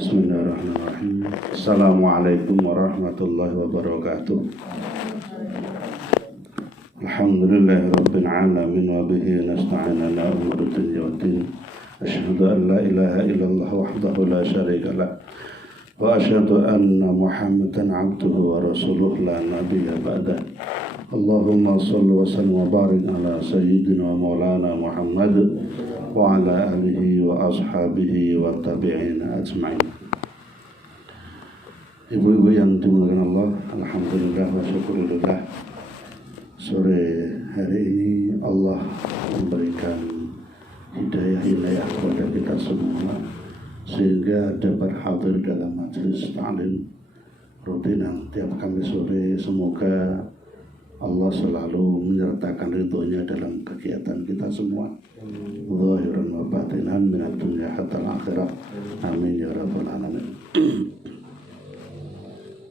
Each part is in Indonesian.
Bismillahirrahmanirrahim. Assalamualaikum warahmatullahi wabarakatuh. Alhamdulillahirabbil alamin wa bihi nasta'inu ala umuri dunya waddin. Asyhadu an la ilaha illallah wahdahu la syarika lah wa asyhadu anna Muhammadan abduhu wa rasuluh la nabiyya ba'dah. Allahumma shalli wa sallim wa barik ala sayyidina wa maulana Muhammad wa ala alihi wa ashabihi wa tabi'ina ajma'in. Ibu-ibu yang dimuliakan Allah, alhamdulillah wa syukurillah. Sore hari ini Allah memberikan hidayah kepada kita semua sehingga dapat hadir dalam majelis ta'lim rutinan tiap Kamis sore. Semoga Allah selalu menyertakan ridhonya dalam kegiatan kita semua, zahiran wa batinan minad dunya hatta akhirah. Amin ya rabbal alamin.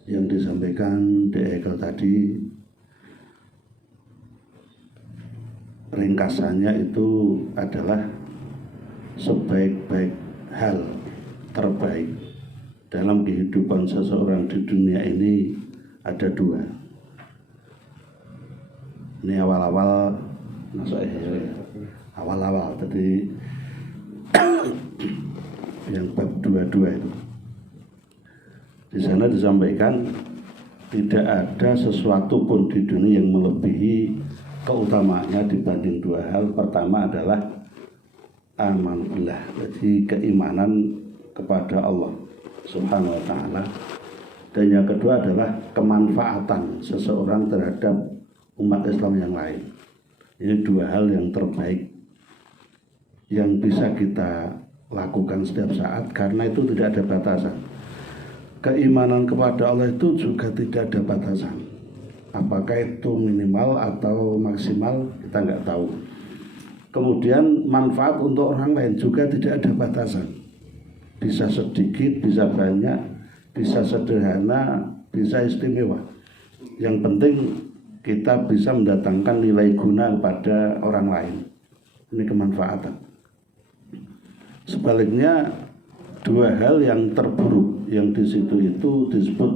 Yang disampaikan di Ekel tadi, ringkasannya itu adalah sebaik-baik hal terbaik dalam kehidupan seseorang di dunia ini ada dua. Ini awal-awal, awal-awal tadi yang bab dua-dua itu. Di sana disampaikan tidak ada sesuatu pun di dunia yang melebihi keutamaannya dibanding dua hal. Pertama adalah aman billah, jadi keimanan kepada Allah Subhanahu wa taala. Dan yang kedua adalah kemanfaatan seseorang terhadap umat Islam yang lain. Ini dua hal yang terbaik yang bisa kita lakukan setiap saat, karena itu tidak ada batasan. Keimanan kepada Allah itu juga tidak ada batasan. Apakah itu minimal atau maksimal, kita nggak tahu. Kemudian manfaat untuk orang lain juga tidak ada batasan. Bisa sedikit, bisa banyak, bisa sederhana, bisa istimewa. Yang penting kita bisa mendatangkan nilai guna kepada orang lain. Ini kemanfaatan. Sebaliknya, dua hal yang terburuk yang di situ itu disebut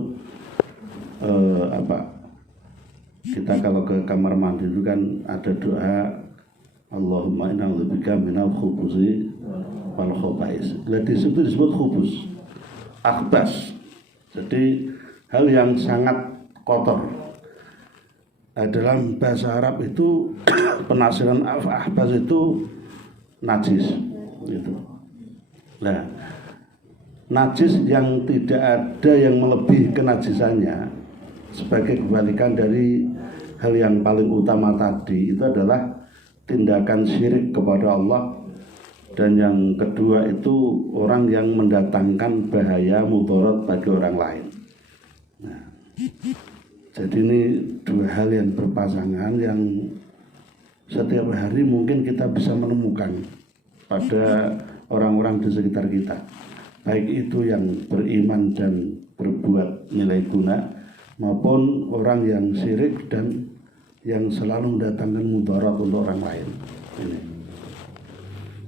kita kalau ke kamar mandi itu kan ada doa Allahumma inna a'udzubika minal khubuzi wal khaba'is. Di situ disebut khubuz, akhbas. Jadi hal yang sangat kotor. Dalam bahasa Arab itu penafsiran akhbas itu najis gitu. Nah, najis yang tidak ada yang melebihi kenajisannya sebagai kebalikan dari hal yang paling utama tadi itu adalah tindakan syirik kepada Allah. Dan yang kedua itu orang yang mendatangkan bahaya mudarat bagi orang lain. Nah, jadi ini dua hal yang berpasangan yang setiap hari mungkin kita bisa menemukan pada orang-orang di sekitar kita. Baik itu yang beriman dan berbuat nilai guna, maupun orang yang syirik dan yang selalu mendatangkan mudarat untuk orang lain. Ini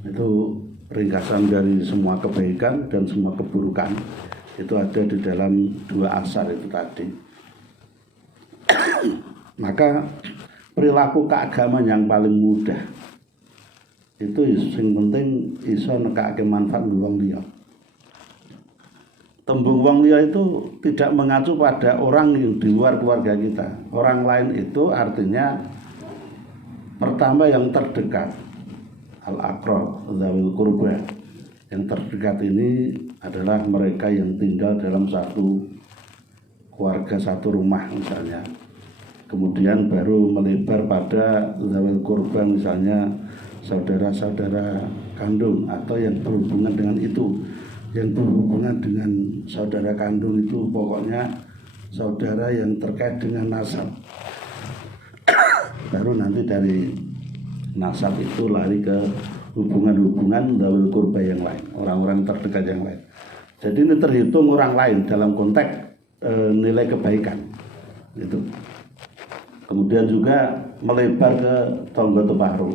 itu ringkasan dari semua kebaikan dan semua keburukan. Itu ada di dalam dua asar itu tadi. Maka perilaku keagamaan yang paling mudah itu yang penting iso nekake manfaat wong liya. Tembung wong liya itu tidak mengacu pada orang yang di luar keluarga kita. Orang lain itu artinya pertama yang terdekat, al-aqrab, dzawil qurba. Yang terdekat ini adalah mereka yang tinggal dalam satu keluarga, satu rumah misalnya. Kemudian baru melebar pada dzawil qurba, misalnya saudara-saudara kandung atau yang berhubungan dengan itu. Yang berhubungan dengan saudara kandung itu pokoknya saudara yang terkait dengan nasab. Baru nanti dari nasab itu lari ke hubungan-hubungan dzawil qurba yang lain, orang-orang terdekat yang lain. Jadi ini terhitung orang lain dalam konteks nilai kebaikan itu. Kemudian juga melebar ke tonggo teparu.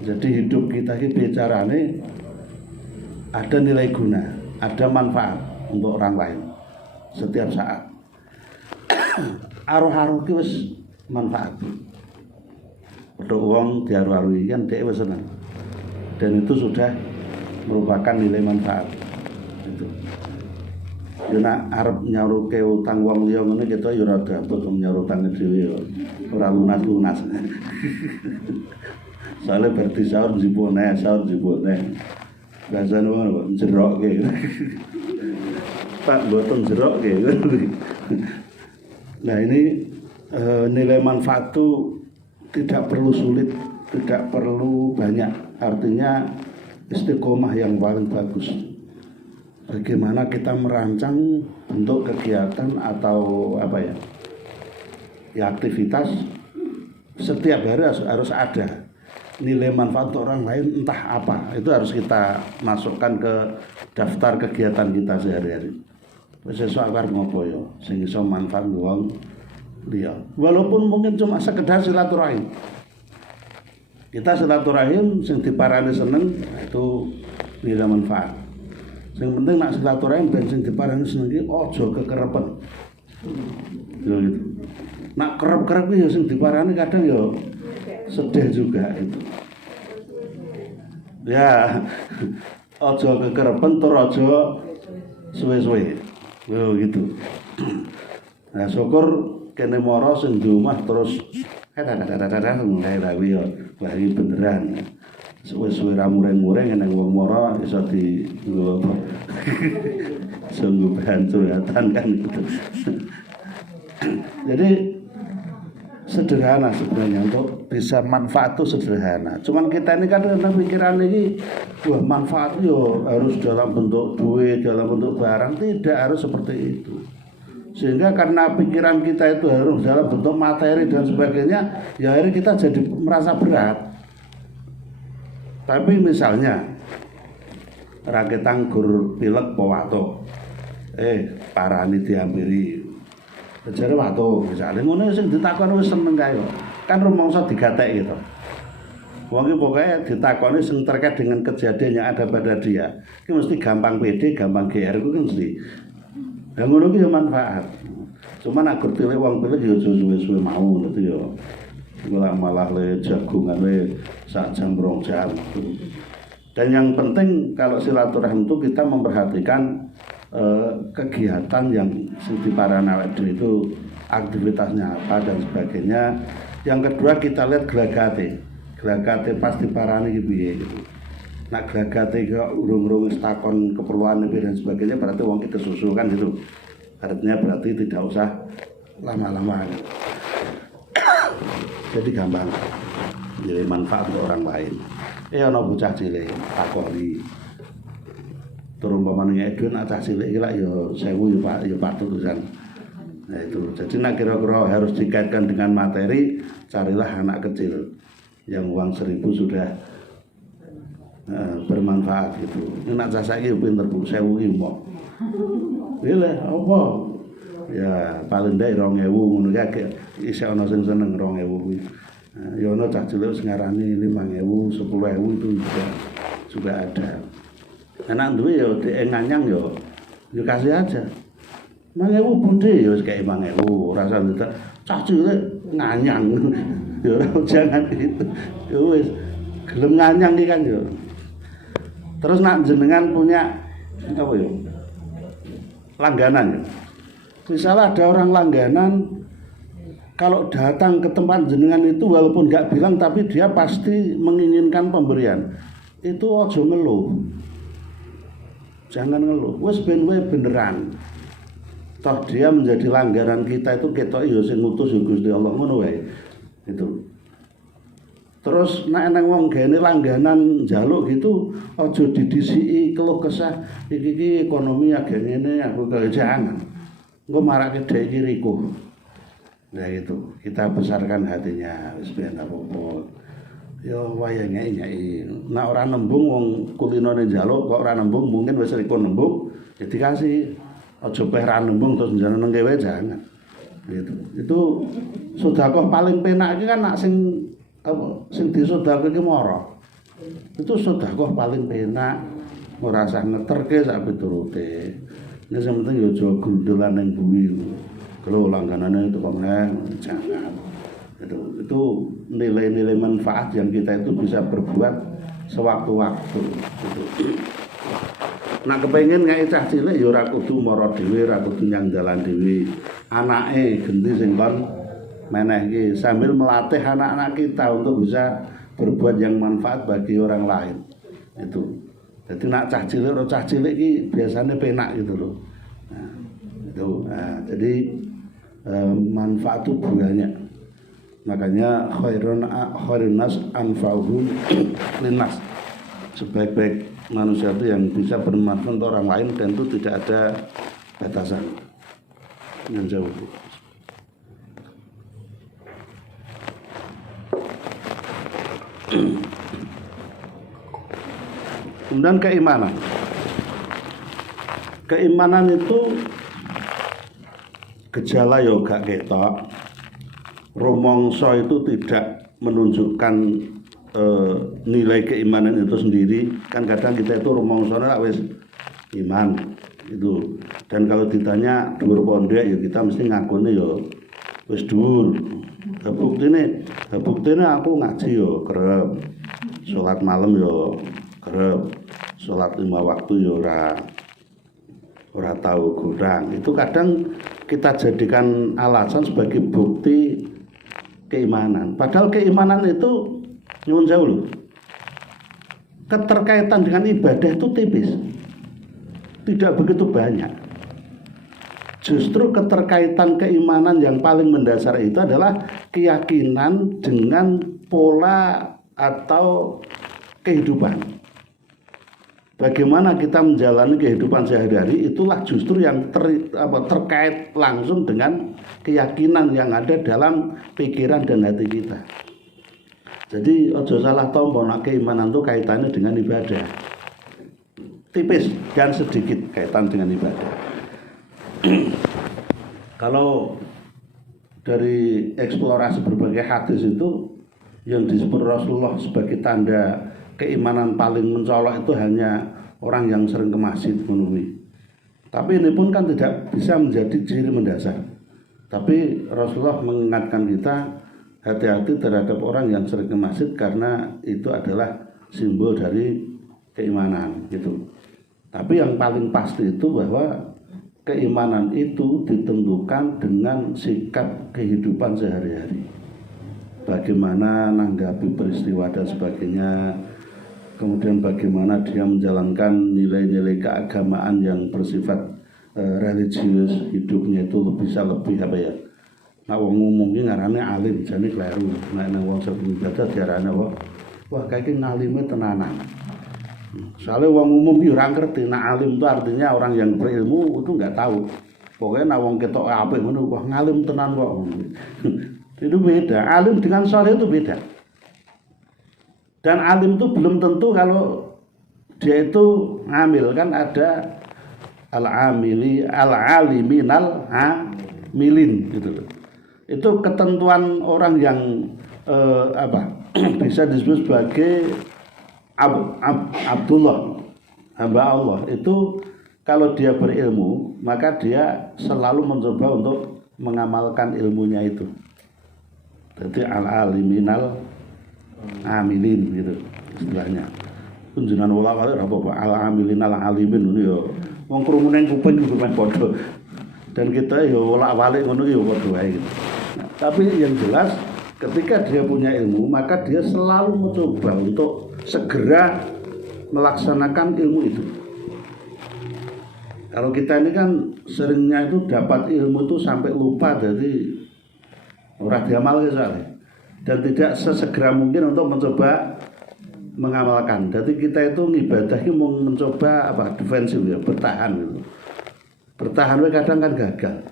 Jadi hidup kita ini bicarane ada nilai guna. ada manfaat untuk orang lain setiap saat. Aruh-aruh ki wis manfaat. Padha wong diaruh-aruhi kan dhek wis seneng. Dan itu sudah merupakan nilai manfaat. Itu. Yo nak arep nyaruke utang wong liya ngene kita yo ora dapat nyaur utang dhewe yo. Ora lunas-lunas. Soale berarti sahur jipone. Biasane wong kok jerokke. Pak mboten jerokke. Nah ini nilai manfaat itu tidak perlu sulit, tidak perlu banyak. Artinya istiqomah yang paling bagus. Bagaimana kita merancang bentuk kegiatan atau apa ya aktivitas setiap hari harus ada nilai manfaat untuk orang lain, entah apa itu harus kita masukkan ke daftar kegiatan kita sehari-hari. Sesuk akar ngopo yo sing iso manfaat wong liya. Walaupun mungkin cuma sekedar silaturahim. Kita silaturahim sing diparani seneng itu nilai manfaat. Sing penting nak silaturahim ben sing diparani seneng iki aja kekerepen. Yo gitu. Nak kerep-kerep ya sing diparani kadang yo sedih juga itu. Ya, aja kekerepen tur aja suwe-suwe. Oh gitu. Nah syukur kene mara sing di omah terus mulai rawi yo bari beneran. Suwe-suwe ra mureng-mureng nang wong mara iso di nggo apa. Sungguh bahan curhatan kan gitu. Jadi sederhana sebenarnya untuk bisa manfaat itu sederhana. Cuman kita ini kadang-kadang pikiran ini wah manfaat yo harus dalam bentuk duit, dalam bentuk barang, tidak harus seperti itu. Sehingga karena pikiran kita itu harus dalam bentuk materi dan sebagainya, ya akhirnya kita jadi merasa berat. Tapi misalnya rakyat anggur pilek powato, parani diampiri. Jare watu misale ngono sing ditakoni wis seneng kae kok. Kan rumangsa digatek gitu. Wong iki pokoke ditakoni sing terkait dengan kejadian yang ada pada dia. Iki mesti gampang pede, gampang GR ku kan mesti. Lah ngono ki yo manfaat. Cuman agur pilih wong pilih yo suwe-suwe mau gitu yo. Malah le jagungan le sak jam 2 jam. Dan yang penting kalau silaturahim itu kita memperhatikan kegiatan yang di para nawadu itu aktivitasnya apa dan sebagainya. Yang kedua kita lihat gelagate pasti parani piye gitu. Nak gelagate kok urung-urung takon keperluan dan sebagainya berarti wong kita susu kan gitu. Artinya berarti tidak usah lama-lama. Jadi gampang. Jadi manfaat untuk orang lain. Ana bocah cilik takoni turun pamane edun acah cilik iki lak ya 1000 ya Pak ya patut tulisan. Nah itu. Jadi nak kira-kira harus dikaitkan dengan materi, carilah anak kecil yang uang 1000 sudah bermanfaat gitu. Ini nak cah saiki pinter Bu 1000 iki mbok. Lha apa? Ya paling ndak 2000 ngono ki isih ana sing seneng 2000 kuwi. Ya ana cah cilik sing ngarani 5000, 10000 itu juga ada. Anak duwe ya dhek nganyang ya kasih aja. 5000 budhe ya wis kaya 5000, ora usah ndak cah cilik nganyang. Ya ora jangan itu. Ya wis gelem nganyang iki kan ya. Terus nak jenengan punya apa ya? Langganan ya. Misalnya ada orang langganan kalau datang ke tempat jenengan itu walaupun enggak bilang tapi dia pasti menginginkan pemberian. Itu aja ngeluh. Jangan ngeluh, wis ben wae beneran. Toh dia menjadi langganan kita itu ketok ya sing ngutus ya Gusti Allah ngono wae. Itu. Terus nek nang wong gene langganan njaluk gitu aja didisiki keluh kesah iki ekonomi agak ngene aku kaya jangan. Engko marake dhek iki rikuh. Nah itu, kita besarkan hatinya wis ben apa-apa. Ya wayah nyai. Nek ora nembung wong kulinane njaluk kok ora nembung mungkin wis riko nembung ya dikasih. Aja peh ra nembung terus njenengan ngewe jangan. Gitu. Itu sedekah paling penak iki kan nak sing apa sing disedekah iki mara. Itu sedekah paling penak ora usah ngeterke sak piturute. Nek sing penting ya aja grundelan ning bumi. Kalau langganannya itu jangan. Itu nilai-nilai manfaat yang kita itu bisa berbuat sewaktu-waktu. Nah kepengen ngake cah cilik ya ora kudu mara dhewe, ora kudu nyanggalan dhewe. Anake genti sing kon menehke sambil melatih anak-anak kita untuk bisa berbuat yang manfaat bagi orang lain. Itu. Jadi nak cah cilik iki biasanya penak gitu loh. Nah, itu. Nah, jadi manfaat itu banyak. Makanya khairun nas anfa'uhum linnas. Sebaik-baik manusia itu yang bisa bermanfaat untuk orang lain dan itu tidak ada batasan yang jauh. Kemudian keimanan itu gejala yoga ketok. Rumangsa itu tidak menunjukkan nilai keimanan itu sendiri. Kan kadang kita itu rumangsane wis iman itu. Dan kalau ditanya dhuwur pondok ya kita mesti ngakune ya wis dhuwur. Buktine aku ngaji ya kerep. Salat malam ya kerep. Salat 5 waktu ya ora tahu kurang. Itu kadang kita jadikan alasan sebagai bukti keimanan. Padahal keimanan itu nyuwun sewu lho. Keterkaitan dengan ibadah itu tipis. Tidak begitu banyak. Justru keterkaitan keimanan yang paling mendasar itu adalah keyakinan dengan pola atau kehidupan. Bagaimana kita menjalani kehidupan sehari-hari itulah justru yang terkait langsung dengan keyakinan yang ada dalam pikiran dan hati kita. Jadi ojo salah tompo nek keimanan itu kaitannya dengan ibadah. Tipis dan sedikit kaitan dengan ibadah. Kalau dari eksplorasi berbagai hadis itu yang disebut Rasulullah sebagai tanda keimanan paling mencolok itu hanya orang yang sering ke masjid menemui. Tapi ini pun kan tidak bisa menjadi ciri mendasar. Tapi Rasulullah mengingatkan kita hati-hati terhadap orang yang sering ke masjid karena itu adalah simbol dari keimanan gitu. Tapi yang paling pasti itu bahwa keimanan itu ditentukan dengan sikap kehidupan sehari-hari. Bagaimana nanggapi peristiwa dan sebagainya. Kemudian bagaimana dia menjalankan nilai-nilai keagamaan yang bersifat religius, hidupnya itu bisa lebih apa ya? Nah wong umum ki ngarane alim, jane kleru. Nek wong sebelum ibadah diarani wah kayak ngalime tenanan. Soalnya wong umum ki ora ngerti nek alim itu artinya orang yang berilmu itu enggak tahu. Pokoknya nek wong ketok apik ngono wah ngalim tenan kok. Itu beda. Alim dengan saleh itu beda. Dan alim itu belum tentu kalau dia itu ngamil, kan ada al-aliminal amilin gitu. Itu ketentuan orang yang bisa disebut sebagai Abdullah, hamba Allah. Itu kalau dia berilmu maka dia selalu mencoba untuk mengamalkan ilmunya itu. Jadi al-aliminal amilin gitu istilahnya. Kunjunan wala-wala apa al-amilin al-alimin ngono ya. Wong krunguning kuping kudu padha. Dan kita ya wala-walik ngono ya padha wae gitu. Nah, tapi yang jelas ketika dia punya ilmu maka dia selalu mencoba untuk segera melaksanakan ilmu itu. Kalau kita ini kan seringnya itu dapat ilmu itu sampai lupa, jadi ora diamal soalnya. Dan tidak sesegera mungkin untuk mencoba mengamalkan. Jadi kita itu ibadah itu mau mencoba defensif ya, bertahan gitu. Bertahan kadang kan gagal.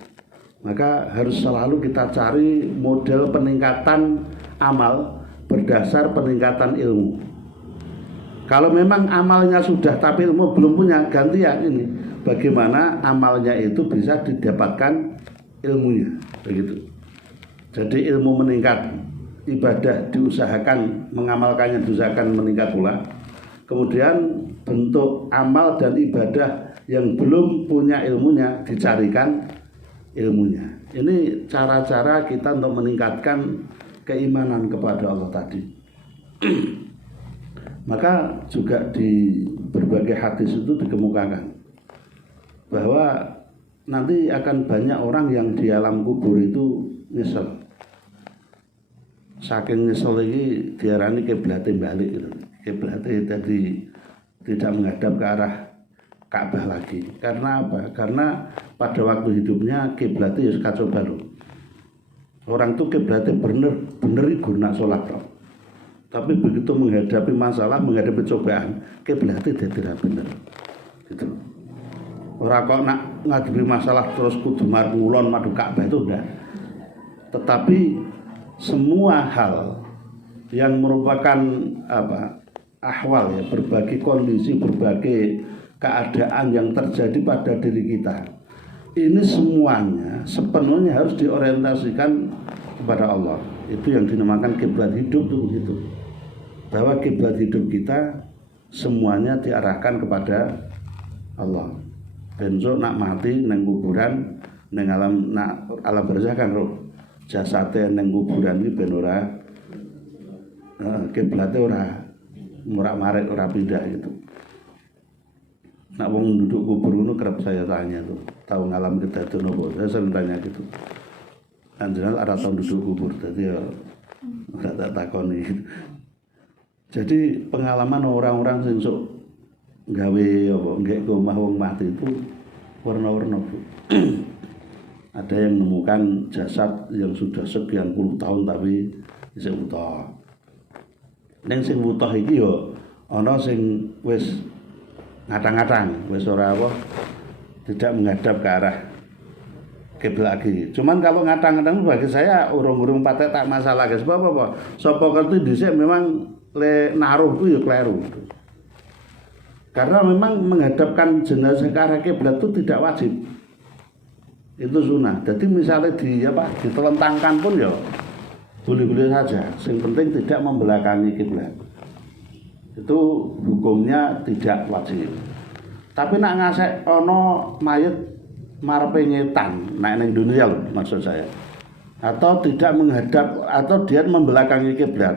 Maka harus selalu kita cari model peningkatan amal berdasar peningkatan ilmu. Kalau memang amalnya sudah tapi ilmu belum punya, gantian ini bagaimana amalnya itu bisa didapatkan ilmunya, begitu. Jadi ilmu meningkat, ibadah diusahakan, mengamalkannya diusahakan meningkat pula. Kemudian bentuk amal dan ibadah yang belum punya ilmunya, dicarikan ilmunya. Ini cara-cara kita untuk meningkatkan keimanan kepada Allah tadi. Maka juga di berbagai hadis itu dikemukakan bahwa nanti akan banyak orang yang di alam kubur itu nyesel. Saking nyesel ini diarani kiblatnya balik gitu. Kiblatnya jadi tidak menghadap ke arah Ka'bah lagi. Karena apa? Karena pada waktu hidupnya kiblatnya ya kacau balau. Orang tuh kiblatnya bener itu nak sholat. Tapi begitu menghadapi masalah, menghadapi cobaan, kiblatnya tidak bener. Gitu. Orang kok nak ngadepi masalah terus kudu ngulon madu Ka'bah itu enggak. Tetapi semua hal yang merupakan ahwal ya, berbagai kondisi, berbagai keadaan yang terjadi pada diri kita, ini semuanya sepenuhnya harus diorientasikan kepada Allah. Itu yang dinamakan kiblat hidup tuh begitu. Bahwa kiblat hidup kita semuanya diarahkan kepada Allah. Benso nak mati neng kuburan, neng alam barzah kan roh jasate neng kuburan iki ben ora kiblate ora murak-marik, ora pindah gitu. Nak wong duduk kubur ngono kerap saya tanya tuh, tahu ngalam kedadon apa? Saya sering tanya gitu. Anjenengan ada tahun duduk kubur, jadi ya ora tak takoni. Jadi pengalaman orang-orang sing sok gawe apa nggak ke omah wong mati itu warna-warna. Ada yang menemukan jasad yang sudah sekian puluh tahun tapi isih utuh. Ning sing utuh iki yo ana sing wis ngatang-ngatang, wis ora apa tidak menghadap ke arah kiblat lagi. Cuman kalau ngatang-ngatang bagi saya urung-urung patek tak masalah guys. Sebab apa? Sapa kerti dhisik memang le naruh ku yo kleru. Karena memang menghadapkan jenazah ke arah kiblat itu tidak wajib. Itu sunnah. Jadi misalnya ditelentangkan pun ya boleh-boleh saja. Yang penting tidak membelakangi kiblat. Itu hukumnya tidak wajib. Tapi nak ngasek ono mayit marepe ngetan, nek ning dunia lho maksud saya. Atau tidak menghadap atau dia membelakangi kiblat.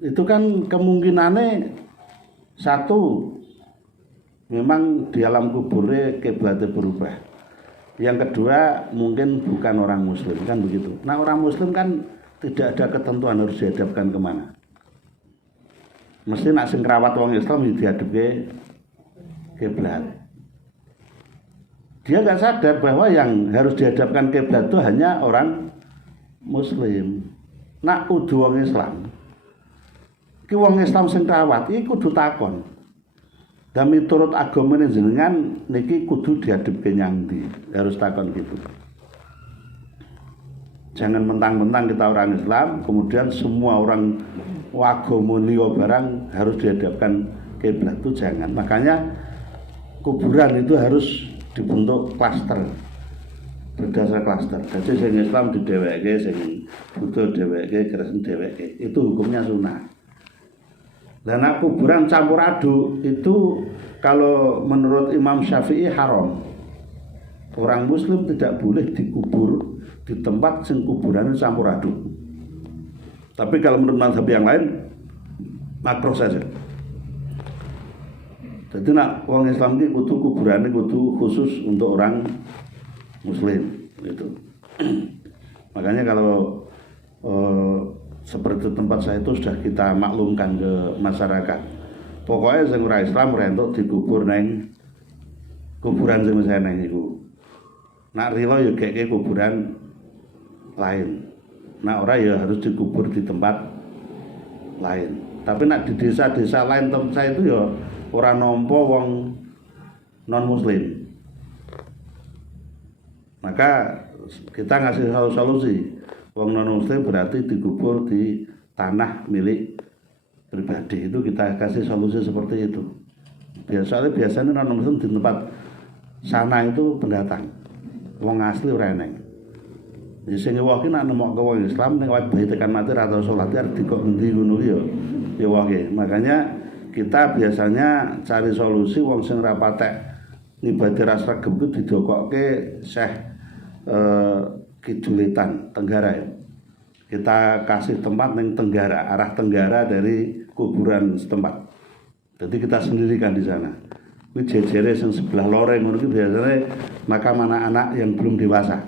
Itu kan kemungkinannya satu, memang di alam kuburnya kiblatnya berubah. Yang kedua, mungkin bukan orang muslim, kan begitu. Nah orang muslim kan tidak ada ketentuan harus dihadapkan kemana. Mesti nak sing krawat wong Islam dihadapke kiblat. Dia nggak sadar bahwa yang harus dihadapkan kiblat itu hanya orang muslim. Nak kudu wong Islam. Ki wong Islam sing krawat iki kudu takon. Dan miturut agama jenengan niki kudu dihadapke nyang ndi? Harus takon gitu. Jangan mentang-mentang kita orang Islam, kemudian semua orang agama liya barang harus dihadapkan kiblat, itu jangan. Makanya kuburan itu harus dibentuk klaster, berdasar klaster. Jadi sing Islam didhewekke, sing Buddha dhewekke, Kristen dhewekke. Itu hukumnya sunnah. Dan kuburan campur aduk itu kalau menurut Imam Syafi'i haram. Orang muslim tidak boleh dikubur di tempat sing kuburannya campur aduk. Tapi kalau menurut mazhab yang lain makruh saja. Jadi nak orang Islam ini kuburannya kudu khusus untuk orang muslim gitu. Makanya kalau seperti tempat saya itu sudah kita maklumkan ke masyarakat. Pokoknya sing ora Islam ora entuk dikubur neng kuburan sing saya neng iku. Nak rila ya geke kuburan lain. Nak ora ya harus dikubur di tempat lain. Tapi nak di desa-desa lain tempat saya itu ya ora nampa wong non muslim. Maka kita ngasih solusi. Wong non muslim berarti dikubur di tanah milik pribadi. Itu kita kasih solusi seperti itu. Biasanya non muslim di tempat sana itu pendatang. Wong asli ora eneng. Jadi sing wae nek nemokke wong Islam ning wae bae tekan mati ra tau salat arep dikok endi ngono ya wae. Makanya kita biasanya cari solusi wong sing ora patek ngibadi ras regep itu didokokke Syekh Kidulitan Tenggara ya. Kita kasih tempat ning Tenggara, arah Tenggara dari kuburan setempat. Jadi kita sendirikan di sana. Kuwi jejere sing sebelah loreng ngono iki biasanya makam anak-anak yang belum dewasa.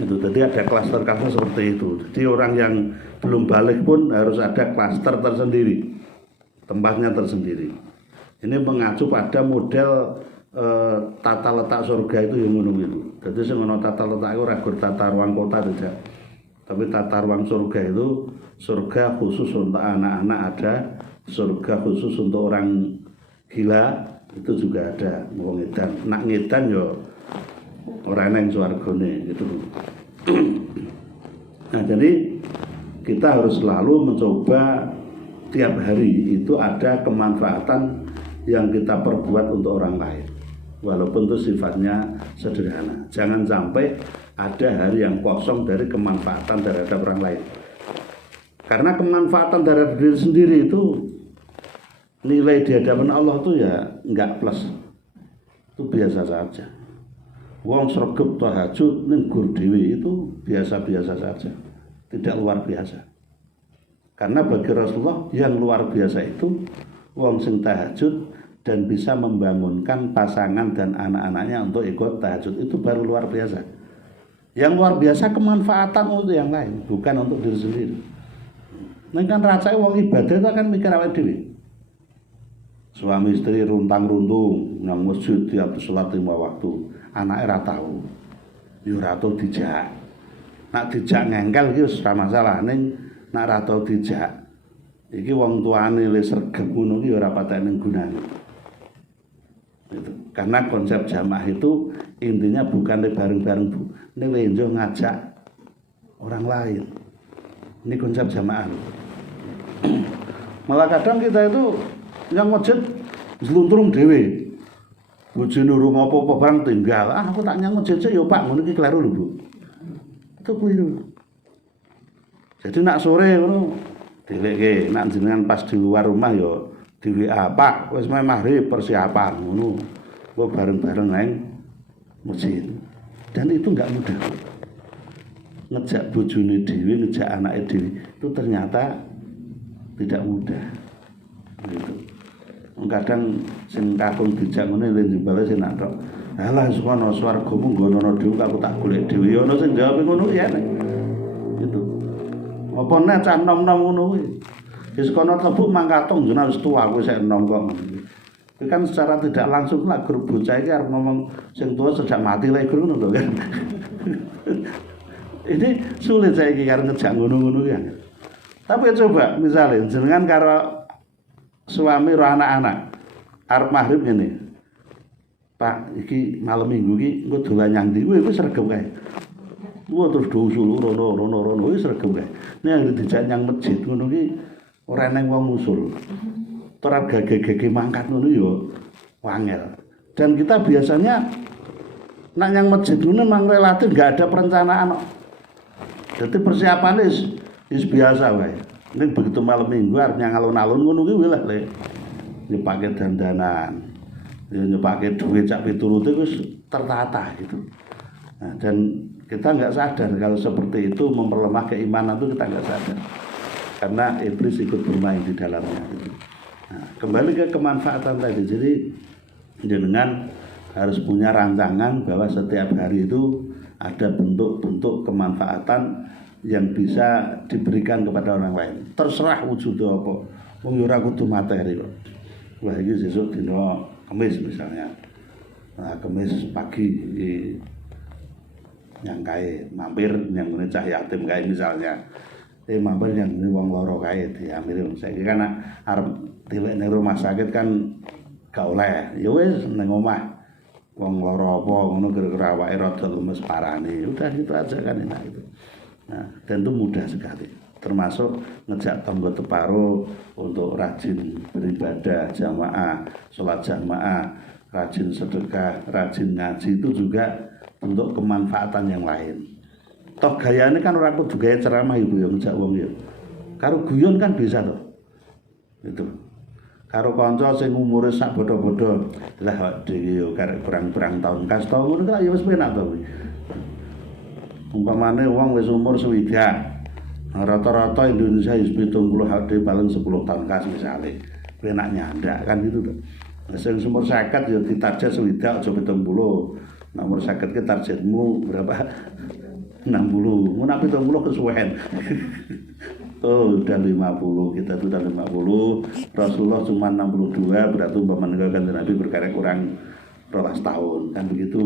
Itu tadi ada klaster-klaster seperti itu. Jadi orang yang belum balik pun harus ada klaster tersendiri, tempatnya tersendiri. Ini mengacu pada model tata letak surga itu yang ngono itu. Jadi sing ono tata letak itu ora tata ruang kota saja. Tapi tata ruang surga itu surga khusus untuk anak-anak ada, surga khusus untuk orang gila itu juga ada. Wong edan, nak ngedan yo ora nang swargane gitu. Nah, jadi kita harus selalu mencoba tiap hari itu ada kemanfaatan yang kita perbuat untuk orang lain. Walaupun itu sifatnya sederhana. Jangan sampai ada hari yang kosong dari kemanfaatan terhadap orang lain. Karena kemanfaatan terhadap diri sendiri itu nilai di hadapan Allah itu ya enggak plus. Itu biasa saja. Wong sregep tahajud ning gur dhewe itu biasa-biasa saja. Tidak luar biasa. Karena bagi Rasulullah yang luar biasa itu wong sing tahajud dan bisa membangunkan pasangan dan anak-anaknya untuk ikut tahajud, itu baru luar biasa. Yang luar biasa kemanfaatan untuk yang lain, bukan untuk diri sendiri. Nah kan rasanya wong ibadah itu kan mikir awake dhewe. Suami istri runtang-runtung nang masjid tiap salat 5 waktu, anake ora tau. Ya ora tau dijak. Nak dijak ngengkel iki wis ora masalah, ning nak ora tau dijak. Iki wong tuane wis sregep ngono iki ora patek ning gunane. Itu. Karena konsep jamaah itu intinya bukan bareng-bareng Bu, ini lenjo ngajak orang lain. Ini konsep jamaah. Malah kadang kita itu yang masjid seluntrung dhewe. Bojone urung apa-apa barang tinggal. Ah aku tak nyang masjid ya Pak, ngono iki kleru lho Bu. Itu keliru. Jadi nak sore ngono dilekke, nak jenengan pas di luar rumah ya di WA, Pak, wis maghrib persiapan ngono. Kok bareng-bareng nang masjid. Dan itu enggak mudah. Ngejak bojone dhewe, ngejak anake dhewe itu ternyata tidak mudah. Gitu. Kadang sing kakung dijak ngene lha jebale sing nak tok. Alah sono swargamu nggono dhewe aku tak golek dhewe. Ya ono sing jawab ngono ya nek. Gitu. Apa nek cah nom-nom ngono kuwi. Wis kono tebu mangkatung jeneng wis tuwa kowe sik enom kok. Kuwi kan secara tidak langsung lah grup bocah iki arep ngomong sing tuwa sejak mati lek ngono to kan. Ini sulit saiki karo ngejak ngono-ngono ya. Tapi coba misalnya jenengan karo suami ro anak-anak arep maghrib ngene. Pak, iki malam minggu iki engko dolan nyang ndi? Kuwi sregep kae. Wah terus dosul rono wis sregep kae. Nek dijak nyang masjid ngono ki ora neng wong usul. Ora gage-gage mangkat ngono ya wangel. Dan kita biasanya nak nyang masjid ngono memang relatif enggak ada perencanaan. Jadi persiapan is biasa wae. Ning begitu malam minggu arep nyang alun-alun ngono ki wilah le. Nyepake dandanan. Ya nyepake duit cak piturute wis tertata gitu. Nah, dan kita enggak sadar kalau seperti itu memperlemah keimanan itu kita enggak sadar. Karena iblis ikut bermain di dalamnya. Nah, kembali ke kemanfaatan tadi. Jadi jenengan harus punya rancangan bahwa setiap hari itu ada bentuk-bentuk kemanfaatan yang bisa diberikan kepada orang lain. Terserah wujudnya apa. Wong ora kudu materi kok. Wah iki sesuk dina Kamis misalnya. Nah, Kamis pagi yang kae mampir yang ngene cah yatim kae misalnya. Mampir yang ngene wong lara kae diambil. Saiki kan arep tilek ning rumah sakit kan gak oleh. Ya wis ning omah. Wong lara apa ngono kira-kira awake rada lemes parane. Udah gitu aja kan enak itu. Nah, dan itu mudah sekali. Termasuk ngejak tangga teparo untuk rajin beribadah jamaah, sholat jamaah, rajin sedekah, rajin ngaji itu juga bentuk kemanfaatan yang lain. Toh gayane kan ora kudu gaya ceramah ibu yang ngejak wong ya. Karo guyon kan bisa toh. Itu. karo kanca sing umure sak bodho-bodho. Lah dhewe yo karek berang-berang tahun kas to ngono kok ya wis penak to kuwi. Umpamane wong wis umur 60. Rata-rata Indonesia wis 70 HD paling 10 tahun kas misale. Penak nyandak kan gitu to. Sing umur 50 ya ditarget 60 aja 70. Nomor 50 ki targetmu berapa? 60. Mun nek 70 kesuwen. Oh, udah 50, kita tuh udah 50. Rasulullah cuma 62, berarti umpamane kanjeng Nabi berkarya kurang 12 tahun, kan begitu.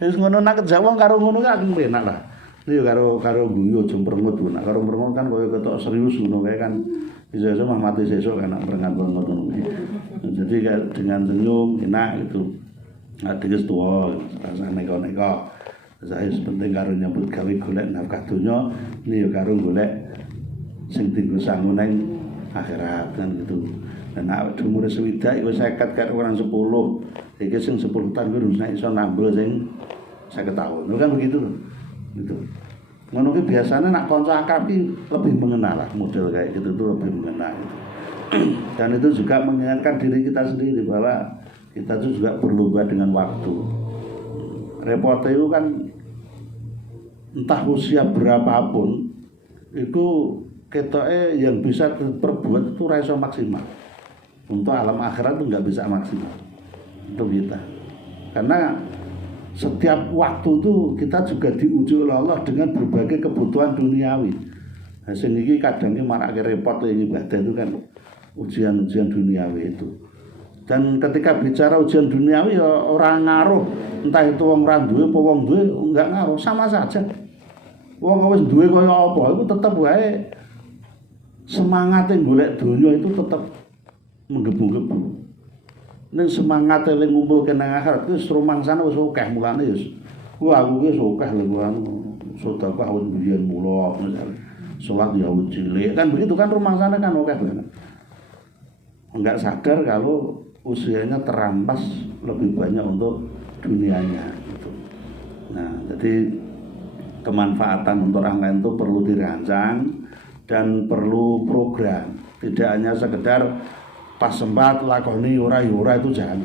Wis ngono nak Jawa karo ngono kan enak lah. Iki karo guyu aja merengut, nak karo merengut kan koyo ketok serius ngono kae kan bisa mah mati sesuk kan merengut ngono. Jadi dengan senyum enak gitu. Adikes tuwa rasane neko-neko. Saya penting karo nyambut gawe golek nafkah donya ini ya karo golek sing dienggo sangu nang akhirat kan gitu. Dan nek umur 60 wis 50 karo orang 10. Iki sing 10 tahun kuwi nek iso nambah sing 50 tahun. Kan begitu loh. Gitu. Ngono ki biasanya nak kanca akrab ki lebih mengenal lah model kayak gitu tuh lebih mengenal. Dan itu juga mengingatkan diri kita sendiri bahwa kita itu juga berlomba dengan waktu. Repotnya itu kan entah usia berapapun itu ketoknya yang bisa diperbuat itu raiso maksimal. Untuk alam akhirat itu nggak bisa maksimal untuk kita. Karena setiap waktu itu kita juga diuji oleh Allah dengan berbagai kebutuhan duniawi. Nah, sehingga kadangnya malah repot yang ibadah itu kan ujian-ujian duniawi itu. Dan ketika bicara ujian duniawi ya orang ngaruh, entah itu wong ra duwe apa wong duwe enggak ngaruh, sama saja. Wong wis duwe kaya apa itu tetep wae semangate golek donya itu tetep menggebu-gebu. Ning semangate ning ngumpulke nang akhirat wis rumangsane wis akeh mulane ya. Wah aku wis akeh lho anu sedekah awet biyen mula misale. Salat ya cilik kan begitu kan rumangsane kan akeh banget. Enggak sadar kalau usianya terampas lebih banyak untuk dunianya gitu. Nah, jadi kemanfaatan untuk orang lain itu perlu dirancang dan perlu program. Tidak hanya sekedar pas sempat lakoni ora itu jangan.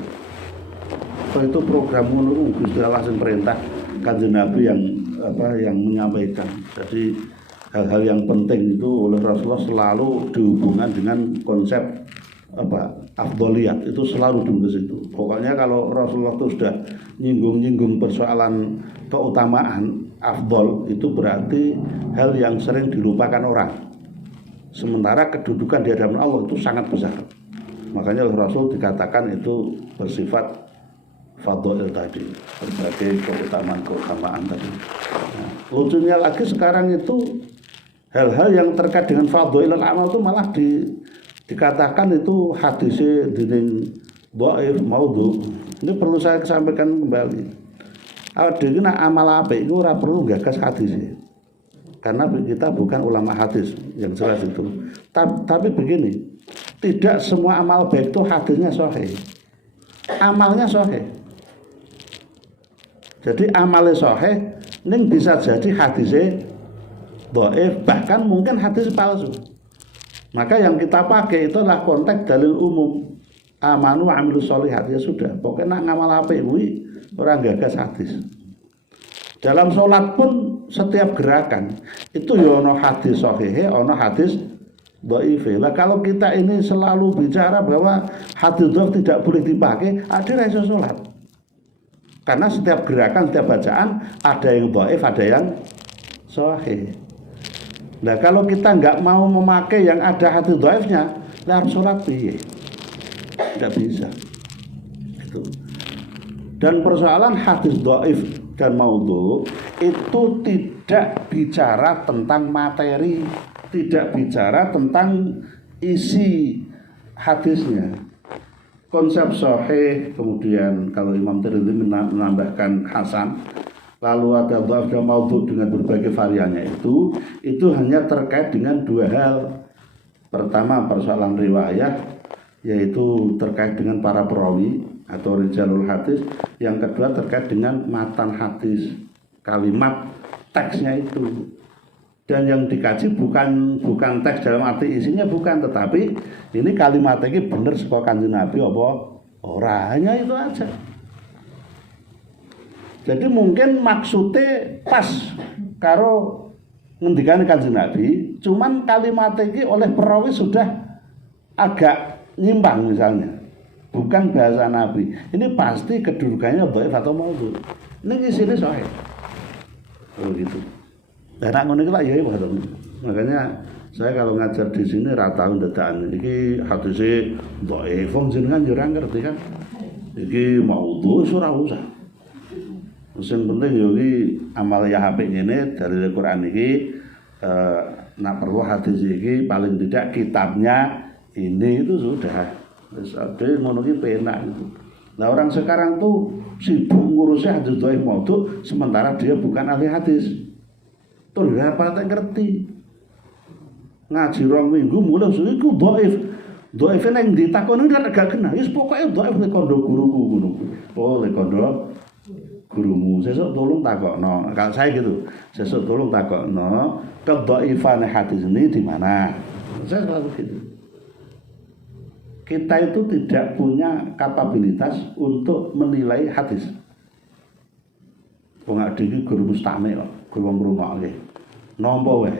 So, itu program ngono Gusti Allah sing perintah Kanjeng Nabi yang menyampaikan. Jadi hal-hal yang penting itu oleh Rasulullah selalu dihubungkan dengan konsep afdoliyat itu selalu dulu ke situ. Pokoknya kalau Rasulullah itu sudah nyinggung persoalan keutamaan afdol itu berarti hal yang sering dilupakan orang. Sementara kedudukan di hadapan Allah itu sangat besar. Makanya Rasul dikatakan itu bersifat fadhil tadi, berbagai keutamaan tadi. Nah, lucunya lagi sekarang itu hal-hal yang terkait dengan fadhilul amal itu malah dikatakan itu hadisnya dinding dhaif maudhu. Ini perlu saya sampaikan kembali. Ada nak amal apik itu ora perlu gagas hadisnya. Karena kita bukan ulama hadis yang jelas itu. Tapi begini, tidak semua amal baik itu hadisnya sahih. Amalnya sahih. Jadi amalnya sahih, ning bisa jadi hadisnya dhaif, bahkan mungkin hadis palsu. Maka yang kita pakai itu adalah konteks dalil umum. Amanu wa amilus sholihat, ya sudah. Pokoknya nak ngamal apik kuwi ora gagas hadis. Dalam sholat pun setiap gerakan itu ya ono hadis sahih, ono hadis dhaif. Lah kalau kita ini selalu bicara bahwa hadis dhaif tidak boleh dipakai, ada iso sholat. Karena setiap gerakan, setiap bacaan ada yang dhaif, ada yang sahih. Nah kalau kita nggak mau memakai yang ada hadis dhaifnya, lah harus sholat piye? Nggak bisa. Itu. Dan persoalan hadis dhaif dan maudhu itu tidak bicara tentang materi, tidak bicara tentang isi hadisnya. Konsep sahih, kemudian kalau Imam Tirmidzi menambahkan hasan, lalu ada dhaif dan maudhu dengan berbagai variannya itu hanya terkait dengan dua hal. Pertama persoalan riwayat, yaitu terkait dengan para perawi atau rijalul hadis. Yang kedua terkait dengan matan hadis, kalimat teksnya itu. Dan yang dikaji bukan teks dalam arti isinya bukan, tetapi ini kalimat ini bener saka Kanjeng Nabi apa ora, hanya itu aja. Jadi mungkin maksudnya pas karo ngendikane Kanjeng Nabi, cuman kalimat ini oleh perawi sudah agak nyimpang misalnya. Bukan bahasa Nabi. Ini pasti kedudukannya dhaif atau maudhu. Ini isine sahih. Oh gitu. Enak ngono iki lak ya Pak. Makanya saya kalau ngajar di sini ra tau ndedakan iki hadise dhaif jenengan yo ora ngerti kan. Iki maudhu wis ora usah. Sing penting yo iki amal ya apik ngene dari Al-Qur'an iki nak perlu hadis iki paling tidak kitabnya ini itu sudah. Wis ade ngono ki penak gitu. Nah orang sekarang tuh sibuk ngurusnya hadis dhaif maudhu sementara dia bukan ahli hadis. Tuh apa tak ngerti. Ngaji rong minggu mulai iku dhaif. Dhaif ning ditakoni kan gak kena. Wis pokoke dhaif nek kondo guruku ngono. Oh nek kondo gurumu sesuk tolong takokno. Kalau saya gitu, sesuk tolong takokno kedhaifan hadis ini di mana. Saya selalu gitu. Kita itu tidak punya kapabilitas untuk menilai hadis. Wong ade iki guru mustami kok, guru wong ngrungokke. Nampa wae.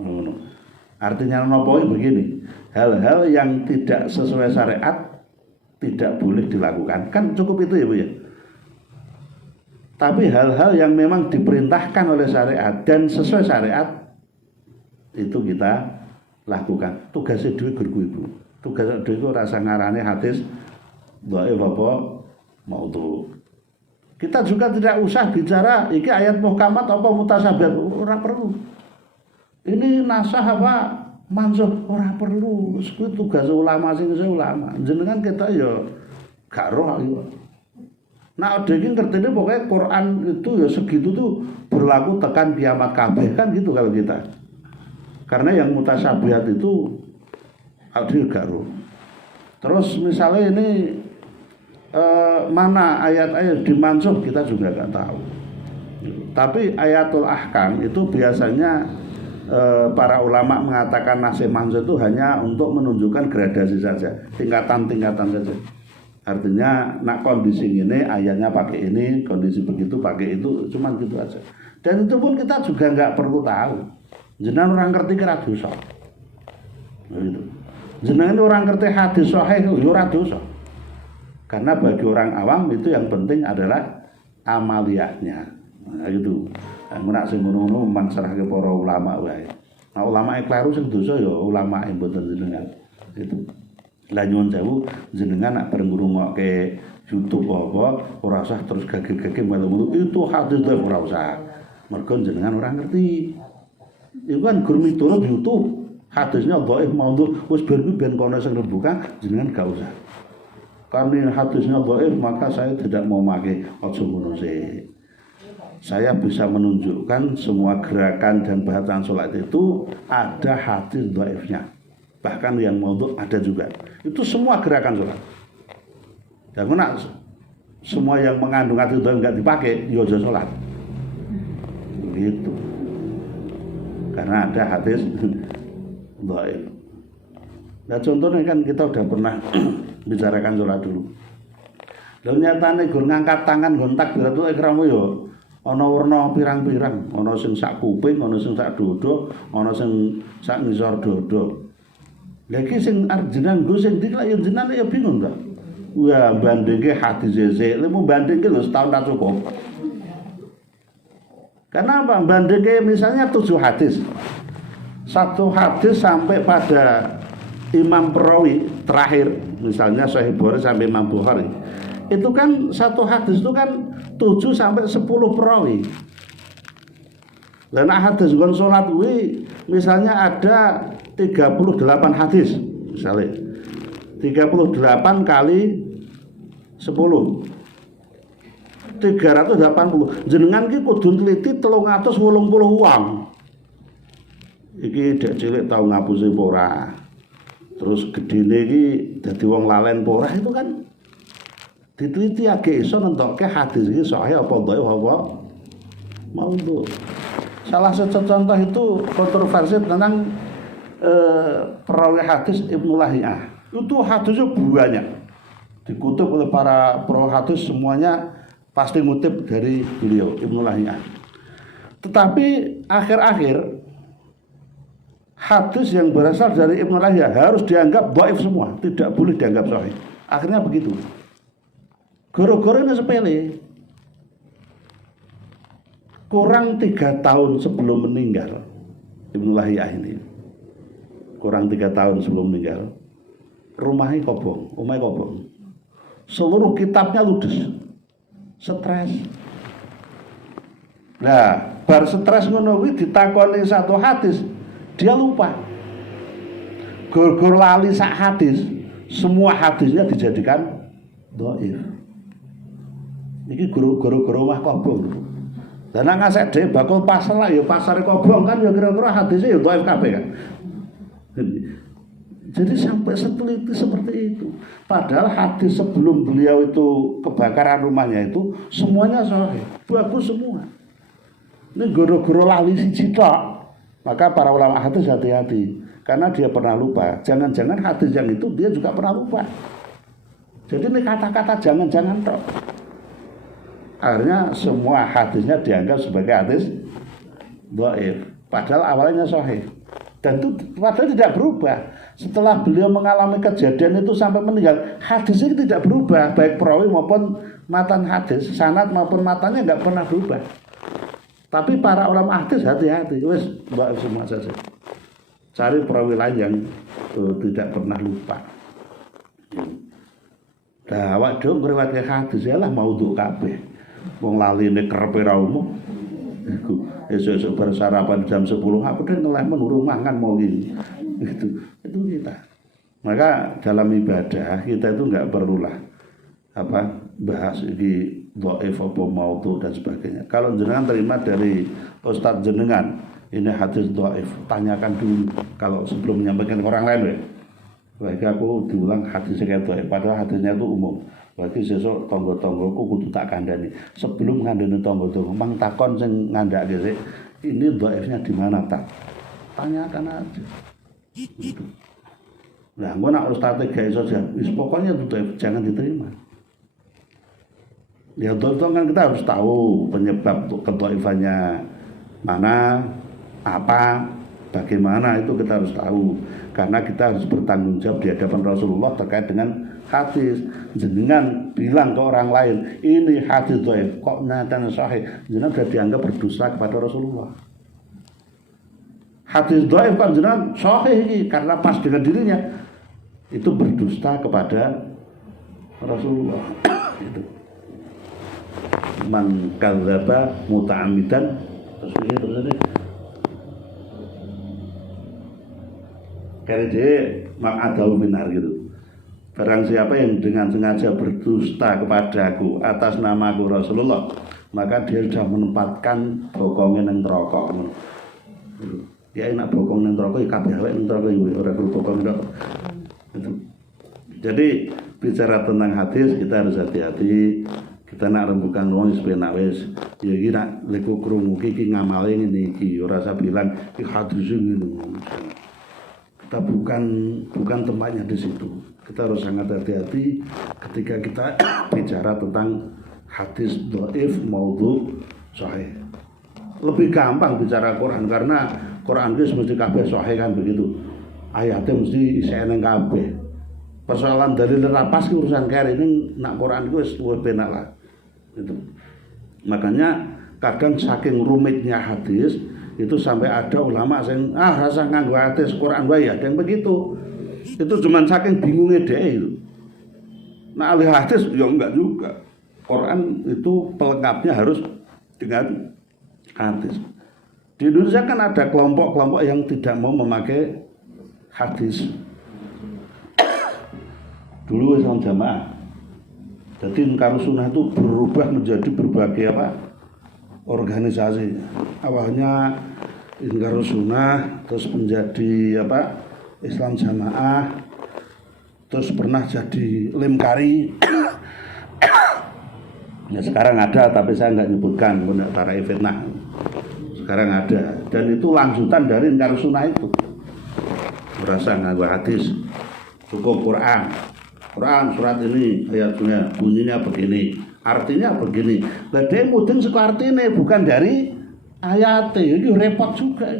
Ngono. Artinya napa begini, hal-hal yang tidak sesuai syariat tidak boleh dilakukan. Kan cukup itu ya Bu ya. Tapi hal-hal yang memang diperintahkan oleh syariat dan sesuai syariat itu kita lakukan. Tugasnya dhewe guru ibu. Tugas dhewe rasa ngarane hadis dhaif apa maudhu. Kita juga tidak usah bicara iki ayat muhkamat apa mutasabihat, ora perlu. Ini nasah apa mansuh, ora perlu. Itu tugas ulama sing ulama. Jenengan kita ya gak roh iki. Nah, iki ngertine pokoknya Quran itu ya segitu tuh berlaku tekan kiamat kabeh kan gitu kalau kita. Karena yang mutasabihat itu adil gak roh. Terus misalnya ini mana ayat-ayat dimansuh kita juga nggak tahu. Tapi ayatul ahkam itu biasanya para ulama mengatakan nasih mansuh itu hanya untuk menunjukkan gradasi saja, tingkatan-tingkatan saja. Artinya nak kondisi ini ayatnya pakai ini, kondisi begitu pakai itu, cuma gitu aja. Dan itu pun kita juga nggak perlu tahu. Jenengan orang ngerti kira dosa. Gitu. Jenengan orang ngerti hadis sahih yo ora dosa. Karena bagi orang awam itu yang penting adalah amaliyahnya. Nah itu. Menak sing ngono-ngono mangsarake para ulama wae. Nah ulama kleru sing dosa ya ulama mboten jenengan. Itu. Lah nyuwun sewu jenengan nak bareng ngrungokke YouTube apa ora usah terus gagil-gagil melu-melu itu hadis dhaif ora usah. Mergo jenengan ora ngerti. Iku kan gur miturut YouTube hadisnya dhaif maudhu wis ben kono sing rembuka jenengan gak usah. Karena hadisnya dhaif maka saya tidak mau pakai aja ngono sih. Saya bisa menunjukkan semua gerakan dan bacaan salat itu ada hadis dhaifnya. Bahkan yang maudhu ada juga. Itu semua gerakan salat. Dan mana semua yang mengandung hadis dhaif enggak dipakai, ya aja salat. Begitu. Karena ada hadis dhaif. Nah contohnya kan kita udah pernah bicarakan sholat dulu. Lalu nyatane gur ngangkat tangan gur takbir itu ikram yo ana warna pirang-pirang, ana sing sak kuping, ana sing sak dodo, ana sing sak ngisor dodo. Lah iki sing arjenan nggo sing ndi lak yo jenengan ya bingung ta. Wah bandingke hadis sesek, lha mau bandingke lho setahun tak cukup. Kenapa bandingke misalnya 7 hadis. Satu hadis sampai pada Imam Perawi terakhir, misalnya Sahih Bukhari sampai Imam Bukhari, itu kan satu hadis itu kan 7 sampai 10 perawi. Dan hadis gon salat kuwi misalnya ada 38 hadis, misalnya 38 kali 10 380. Jenengan ki kudu teliti 380 uang. Iki dek cilik tau ngapusi ora. Terus gedene iki dadi wong lalen ora itu kan diteliti agek iso nentokke hadis iki sahih apa dhaif apa maudhu. Salah satu contoh itu kontroversi tentang perawi hadis Ibnu Lahiyah. Itu hadisnya banyak, dikutip oleh para perawi hadis, semuanya pasti ngutip dari beliau Ibnu Lahiyah. Tetapi akhir-akhir hadis yang berasal dari Ibnu Lahiyah harus dianggap dhaif semua, tidak boleh dianggap sahih. Akhirnya begitu. Goro-goro ini sepele. Kurang 3 tahun sebelum meninggal Ibnu Lahiyah ini, kurang 3 tahun sebelum meninggal, rumahnya kobong, seluruh kitabnya ludes, stres. Nah, bar stres ngono kuwi ditakoni satu hadis, dia lupa. Gor-gor lali sak hadis, semua hadisnya dijadikan dhaif. Iki guru-guru omah kobong. Dan nek ngasek dhewe bakul pasar lah ya pasare kobong kan ya kira-kira hadisnya ya dhaif kabeh kan. Jadi sampai seteliti seperti itu. Padahal hadis sebelum beliau itu kebakaran rumahnya itu semuanya sahih, bagus semua. Ini guru-guru lali siji tok. Maka para ulama hadis hati-hati karena dia pernah lupa. Jangan-jangan hadis yang itu dia juga pernah lupa. Jadi ini kata-kata jangan-jangan tok. Akhirnya semua hadisnya dianggap sebagai hadis dhaif, padahal awalnya sahih. Dan itu padahal tidak berubah. Setelah beliau mengalami kejadian itu sampai meninggal, hadisnya tidak berubah, baik perawi maupun matan hadis, sanad maupun matanya nggak pernah berubah. Tapi para ulama hadis hati-hati, wes dhaif semua saja. Cari perawi lain yang tidak pernah lupa. Nah, awak dhewe ngriwayatke hadis ya lah maudhu kabeh. Wong laline kerepe ra umum. Iku esuk-esuk bar sarapan jam 10 aku dhewe ngeleh menurung mangan mau gini. Itu kita. Maka dalam ibadah kita itu enggak perlulah bahas iki dhaif apa maudhu dan sebagainya. Kalau jenengan terima dari ustaz jenengan ini hadis dhaif, tanyakan dulu kalau sebelum menyampaikan ke orang lain ya. Baik aku diulang hadisnya kayak dhaif, padahal hadisnya itu umum. Bagi sesuk tangga-tanggaku kudu tak kandhani. Sebelum ngandani tangga-tangga, mang takon sing ngandhake sik, ini dhaifnya di mana tak? Tanyakan aja. Gitu. Nah, engko nek ustaz gak iso wis pokoknya itu dhaif, jangan diterima. Ya dhaif kan kita harus tahu penyebab kedhaifannya mana, apa, bagaimana itu kita harus tahu. Karena kita harus bertanggung jawab di hadapan Rasulullah terkait dengan hadis. Jenengan bilang ke orang lain ini hadis dhaif kok nyatane sahih, jenengan sudah dianggap berdusta kepada Rasulullah. Hadis dhaif kan jenengan sahih ini karena pas dengan dirinya, itu berdusta kepada Rasulullah. Itu man kadzdzaba muta'ammidan terus karena dia ma'adahu minar gitu. Barang siapa yang dengan sengaja berdusta kepadaku atas namaku Rasulullah, maka dia sudah menempatkan bokongnya nang neraka. Ya enak bokong nang neraka ya kabeh awake nang neraka ya ora perlu bokong tok. Jadi bicara tentang hadis kita harus hati-hati. Kita nak rembukan wong wis penak wis. Ya iki nak leku krungu iki ngamale ngene iki ora usah bilang iki hadis ngene. Kita bukan tempatnya di situ. Kita harus sangat hati-hati ketika kita bicara tentang hadis dhaif, maudhu, sahih. Lebih gampang bicara Quran karena Quran itu mesti kabeh sahih kan begitu. Ayatnya mesti isine kabeh. Persoalan dalil rapas ki urusan kere ini nak Quran itu wis luwih penak lah. Itu. Makanya kadang saking rumitnya hadis itu sampai ada ulama yang rasa nganggo hadis Quran wae ada yang begitu. Itu cuma saking bingungnya dia itu. Nah ahli hadis ya enggak juga. Quran itu pelengkapnya harus dengan hadis. Di Indonesia kan ada kelompok-kelompok yang tidak mau memakai hadis. Dulu Islam jamaah. Jadi Inkarus Sunnah itu berubah menjadi berbagai organisasi. Awalnya Inkarus Sunnah, terus menjadi Islam Jamaah, terus pernah jadi Limkari. Ya sekarang ada tapi saya nggak nyebutkan, tarai fitnah. sekarang ada, dan itu lanjutan dari ingkar sunnah itu. Merasa nganggo hadis, cukup Quran surat ini ayatnya bunyinya begini, artinya begini. Lah dia mudeng saka artine bukan dari ayat. Ini repot juga.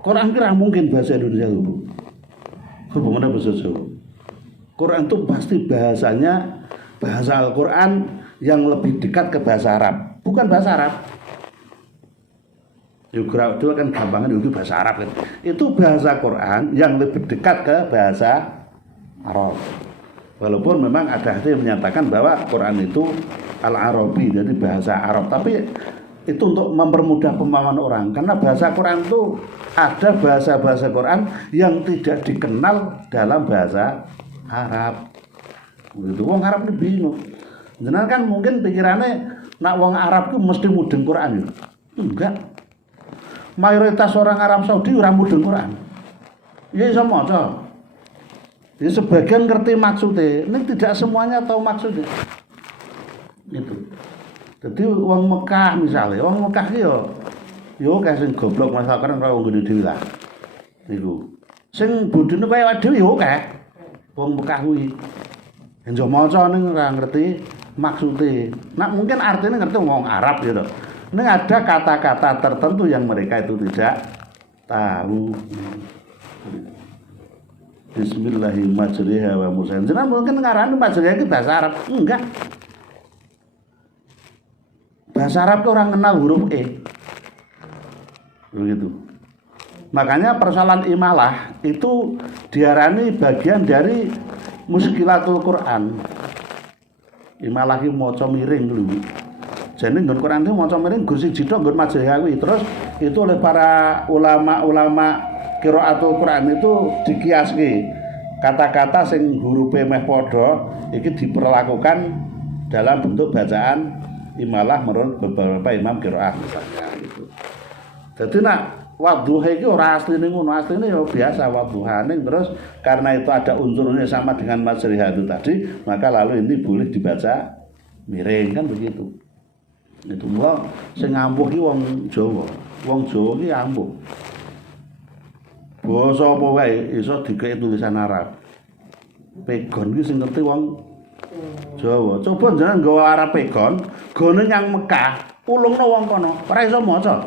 Quran kira mungkin bahasa Indonesia itu. Hubungannya bahasa Jawa. Quran itu pasti bahasanya bahasa Al-Quran yang lebih dekat ke bahasa Arab, bukan bahasa Arab. Juga itu kan gampangan itu bahasa Arab kan. Itu bahasa Quran yang lebih dekat ke bahasa Arab. Walaupun memang ada yang menyatakan bahwa Quran itu Al-Arabi, jadi bahasa Arab, tapi itu untuk mempermudah pemahaman orang, karena bahasa Quran itu ada bahasa-bahasa Quran yang tidak dikenal dalam bahasa Arab. Begitu. Wong Arab ini bingung. Jenengan kan mungkin pikirannya nak wong Arab itu mesti mudeng Quran. Enggak. Mayoritas orang Arab Saudi ora mudeng Quran. Ya iso maca. Ya sebagian ngerti maksudnya, ini tidak semuanya tahu maksudnya. Itu. Jadi wong Mekah misalnya, wong Mekah ki yo kae sing goblok masalah kan ora wong gede dhewe lah. Niku. Sing bodhone kaya dhewe yo kae. Wong Mekah kuwi. Enjo maca ning ora ngerti maksudnya. Nak mungkin artinya ngerti wong Arab gitu. Ini ada kata-kata tertentu yang mereka itu tidak tahu. Bismillahirrahmanirrahim wa musain. Jenengan mungkin ngarani majriha itu bahasa Arab. Enggak. Bahasa Arab itu orang kenal huruf E. Begitu. Makanya persoalan imalah itu diarani bagian dari muskilatul Quran. Imalah itu maca miring dulu. Jadi nggon Quran itu maca miring gur sing jithok nggon majriha kuwi. Terus itu oleh para ulama-ulama qiraatul Quran itu dikiaske. Kata-kata sing hurufe meh padha iki diperlakukan dalam bentuk bacaan imalah menurut beberapa imam qiraah misalnya gitu. Jadi nak wadduha iki ora asline ngono, asline ya biasa wadduhane, terus karena itu ada unsurnya sama dengan majriha itu tadi, maka lalu ini boleh dibaca miring kan begitu. Itu wong sing ampuh ki wong Jawa. Wong Jawa ki ampuh. Basa apa wae iso dikek tulisan Arab. Pegon ki sing ngerti wong Jawa. Coba jenengan nggawa Arab pegon, gone nyang Mekah, ulungno wong kono, ora iso maca.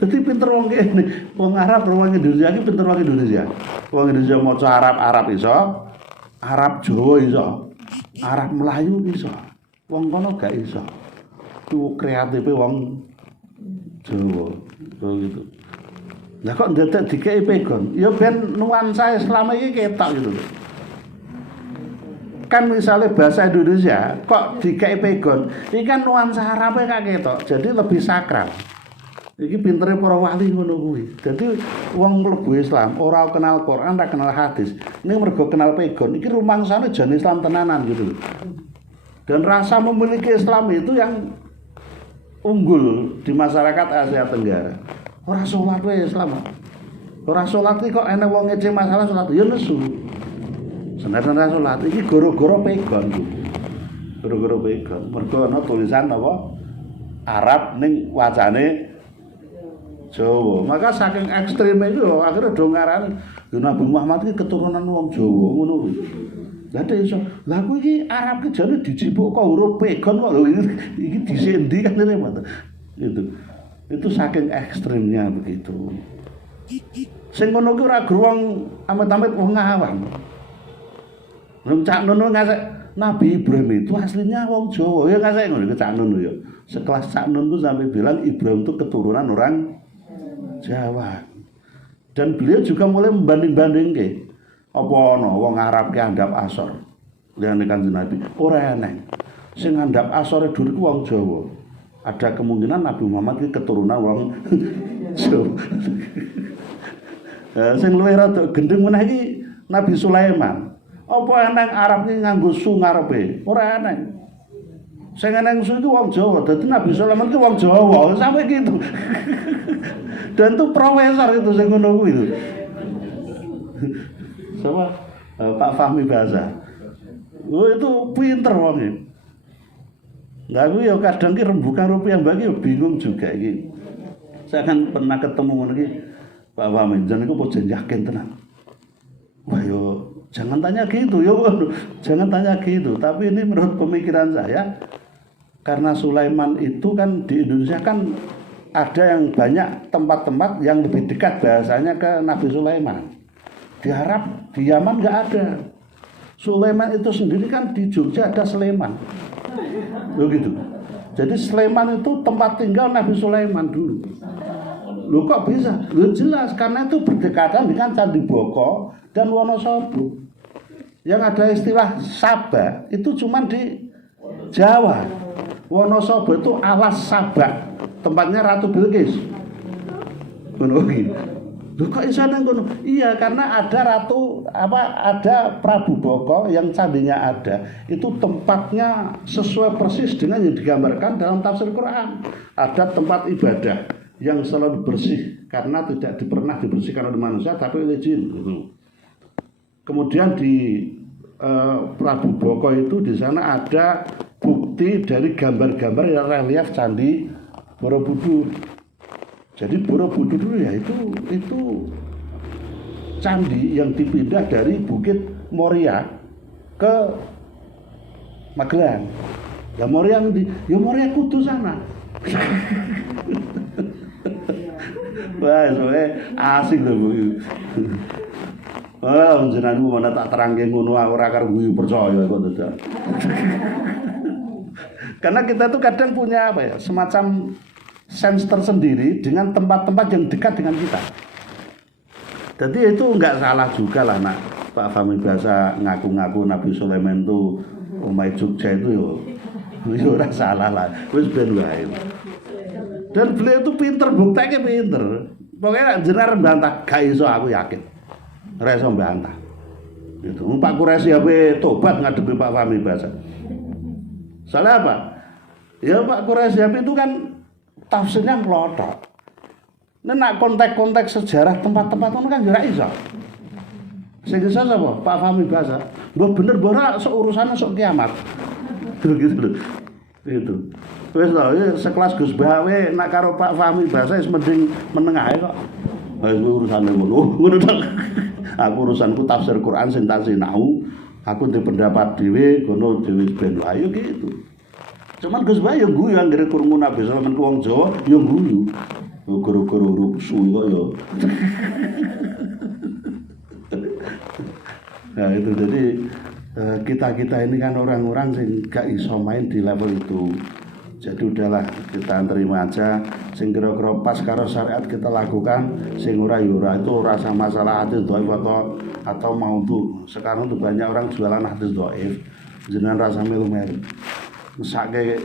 Dadi pinter wong kene. Wong Arab wong Indonesia ki pinter wong Indonesia. Wong Indonesia maca Arab iso, Arab Jawa iso, Arab Melayu iso. Wong kono gak iso. Itu kreatife wong Jawa. Begitu. Lah kok ndadak dikeki pegon? Ya ben nuansa Islam iki ketok gitu. Kan misalnya bahasa Indonesia kok dikeki pegon, iki kan nuansa Arabe kak ketok. Jadi lebih sakral. Iki pintere para wali ngono kuwi. Dadi wong mlebu Islam ora kenal Quran, ora kenal hadis. Ning mergo kenal pegon, iki rumangsane jan Islam tenanan gitu. Dan rasa memiliki Islam itu yang unggul di masyarakat Asia Tenggara. Ora salat wae Islam. Ora salat iki kok enek wong ngece masalah salat ya nesu. Senajan ora salat iki gara-gara pegon. Gara-gara pegon. Mergo ana tulisan apa? Arab ning wacane Jawa. Maka saking ekstreme itu akhirnya do ngarani Nabi Muhammad iki keturunan wong Jawa ngono kuwi. Lah iso. Lah kuwi iki Arab ki jane dijipuk kok huruf pegon kok lho iki disendi kan repot. Itu saking ekstrimnya begitu. Sing ngono ki ora gruwong amit-amit wong awam. Wong Cak Nun ngasek Nabi Ibrahim itu aslinya wong Jawa. Ya ngasek ngono Cak Nun ya. Sekelas Cak Nun tuh sampai bilang Ibrahim itu keturunan orang Jawa. Dan beliau juga mulai membanding-bandingke. Apa ana wong Arab ki andhap asor. Liyane Kanjeng Nabi. Ora eneng. Sing andhap asore dhuwur ku wong Jawa. Ada kemungkinan Nabi Muhammad ki keturunan wong Jawa. Sing luwih rada gendeng meneh iki Nabi Sulaiman. Apa eneng Arab ki nganggo su ngarepe? Ora eneng. Sing eneng su itu wong Jawa. Dadi Nabi Sulaiman itu wong Jawa. Sampai gitu. Dan itu profesor itu sing ngono kuwi itu. Sama Pak Fahmi Bahasa. Oh itu pinter wongnya. Lah aku ya kadang ki rembukan rupiah bagi ya bingung juga iki. Saya kan pernah ketemu ngono iki Pak Wamen jan niku kok yakin tenan. Wah yo jangan tanya gitu yo. Jangan tanya gitu, tapi ini menurut pemikiran saya karena Sulaiman itu kan di Indonesia kan ada yang banyak tempat-tempat yang lebih dekat bahasanya ke Nabi Sulaiman. Di Arab, di Yaman nggak ada. Sulaiman itu sendiri kan di Jogja ada Sleman. Begitu. Jadi Sleman itu tempat tinggal Nabi Sulaiman dulu. Loh kok bisa? Loh jelas karena itu berdekatan dengan Candi Boko dan Wonosobo. Yang ada istilah Sabak itu cuma di Jawa. Wonosobo itu alas Sabak, tempatnya Ratu Bilqis. Ngono iki. Loh kok iso nang ngono? Iya, karena ada ada Prabu Boko yang candinya ada. Itu tempatnya sesuai persis dengan yang digambarkan dalam tafsir Quran. Ada tempat ibadah yang selalu bersih karena tidak pernah dibersihkan oleh manusia tapi oleh jin gitu. Kemudian di Prabu Boko itu di sana ada bukti dari gambar-gambar yang relief candi Borobudur. Jadi Borobudur dulu ya itu candi yang dipindah dari Bukit Moria ke Magelang. Ya Moria Moria Kudu sana. Wah, soalnya asik loh Bu. Wah, jenengan mana tak terangke ngono ora karo guyu percaya kok dadak. Karena kita tuh kadang punya semacam sense tersendiri dengan tempat-tempat yang dekat dengan kita. Jadi itu enggak salah juga lah nak Pak Fahmi Basa ngaku-ngaku Nabi Sulaiman itu omai Jogja itu yo ora salah lah. Wis ben wae. Dan beliau itu pinter, buktinya pinter. Pokoknya jenengan bantah, gak iso aku yakin. Ora iso bantah. Gitu. Pak Quraisy ape tobat ngadepi Pak Fahmi Basa. Soalnya apa? Ya Pak Quraisy itu kan tafsirnya melotot. Nah konteks-konteks sejarah tempat-tempat itu kan ora iso. Sing iso sapa? Pak Fahmi Basa. Mbok bener ora urusannya sok kiamat. Gitu lho. Itu. Wis lho, sekelas Gus Bawe nak karo Pak Fahmi Basa wis mending meneng ae kok. Wis urusane ngono. Ngono tok. Aku urusanku tafsir Quran sing tak sinau. Aku ndek pendapat dhewe, ngono dhewe ben wae gitu. Cuman Gus Bawe yo guyu anggere krungu Nabi Sulaiman ku wong Jawa yo guyu. Guru-guru rupsu kok yo. Nah itu jadi kita ini kan orang-orang sing gak iso main di level itu. Jadi udahlah kita terima aja sing kira-kira pas karo syariat kita lakukan, sing ora ya ora itu rasa masalah hadis dhaif atau mau tuh. Sekarang tuh banyak orang jualan hadis dhaif. Jenengan rasa melu-melu. Mesake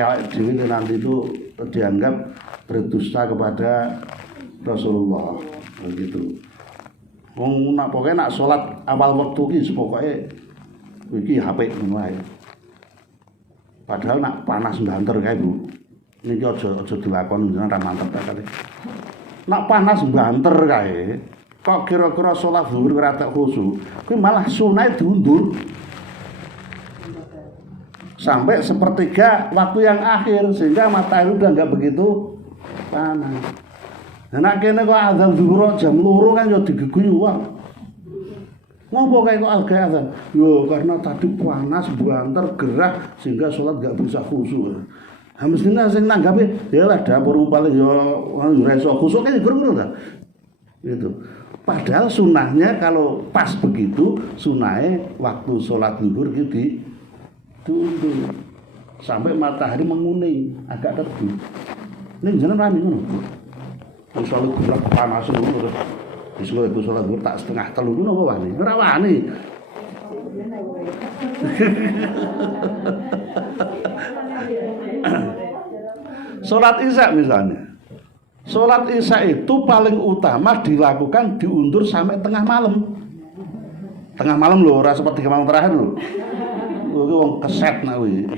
awake dhewe nanti itu dianggap berdusta kepada Rasulullah begitu. Wong nak pokoke nak salat awal wektu iki pokoke iki HP ngono ae. Padahal nak panas banter kae, Bu. Niki aja dilakoni jenengan ra mantep kali. Nak panas banter kae, kok kira-kira salat zuhur ora tak khusyuk, kuwi malah sunai diundur. Sampai sepertiga waktu yang akhir sehingga matahari udah enggak begitu panas. Nah kene kok azan zuhur jam 2 kan yo digeguyu wong. Ngopo kae kok alga azan? Yo karena tadi panas banter gerah sehingga sholat enggak bisa khusyuk. Ha mestine sing nanggapi ya lah dapur paling yo ora iso khusyuk kan gurung ta. Gitu. Padahal sunahnya kalau pas begitu sunahnya waktu sholat zuhur gitu tunduk sampai matahari menguning agak teduh. Ning jenengan rame ngono. Wis salat gerak panas ngono terus disuruh iku salat zuhur tak setengah 3 ngono apa wani? Ora wani. Salat Isya misalnya. Salat Isya itu paling utama dilakukan diundur sampai tengah malam. Tengah malam lho, ora seperti malam terakhir lho. Kuwi wong keset nak kuwi.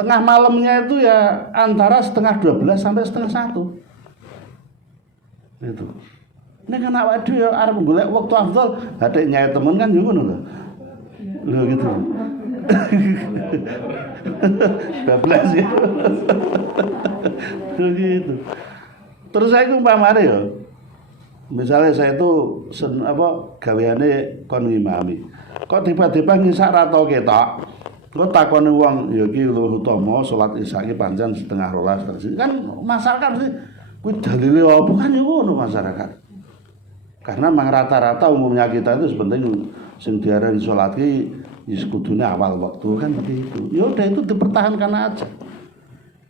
Tengah malamnya itu ya antara setengah 12 sampai setengah 1. Itu. Nek kan awake dhewe arep golek wektu afdal, hate nyai temen kan yo ngono lho. Lho gitu. bablas ya. Begitu. Terus saya itu umpamane ya. Misalnya saya itu gaweane kon ngimami. Kok tiba-tiba ngisak ra tau ketok. Kok takoni wong ya iki lho utama salat isya iki pancen 11:30 kan masyarakat sih kuwi dalile apa kan ya ngono masyarakat. Karena memang rata-rata umumnya kita itu sebenarnya sing diarani salat iki wis kudune awal waktu kan begitu. Ya udah itu dipertahankan aja.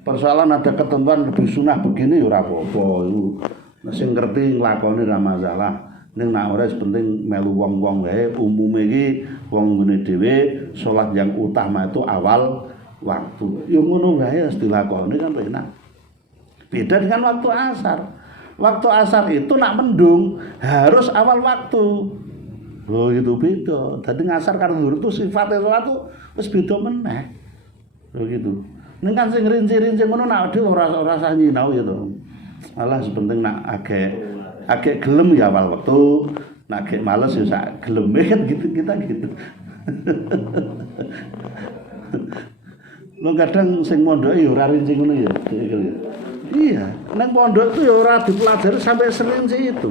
Persoalan ada ketentuan lebih sunah begini ya ora apa-apa itu. Nek sing ngerti nglakoni ora masalah. Ning nek ora penting melu wong-wong wae umume iki wong ngene dhewe salat yang utama itu awal waktu. Ya ngono wae harus dilakoni kan enak. Beda dengan waktu asar. Waktu asar itu nak mendung harus awal waktu. Oh gitu beda. Dadi ngasar karo zuhur itu sifatnya salat itu wis beda meneh. Oh gitu. Ning kan sing rinci-rinci ngono nak dhewe ora usah nyinau ya to. Alah sepenting nak agak gelem ya awal waktu, nak agak males ya sak gelem kan gitu kita gitu. Lo kadang sing mondok ya ora rinci ngono ya. Iya, nang pondok itu ya ora dipelajari sampai serinci itu.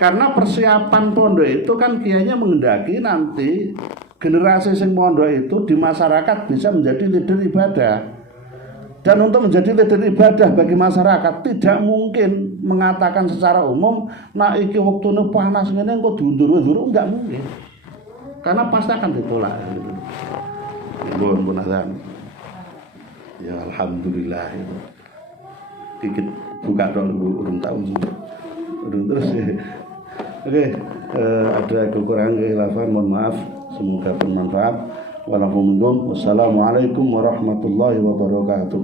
Karena persiapan pondok itu kan kiainya menghendaki nanti generasi sing pondok itu di masyarakat bisa menjadi leader ibadah. Dan untuk menjadi leader ibadah bagi masyarakat tidak mungkin mengatakan secara umum nah iki wektune panas ngene engko diundur-undur enggak mungkin. Karena pasti akan ditolak gitu. Pun azan. Ya alhamdulillah itu. Dikit buka dulu urung tahu. Urung terus ya. Oke, ada kekurangan kekhilafan mohon maaf, semoga bermanfaat. Wassalamualaikum warahmatullahi wabarakatuh.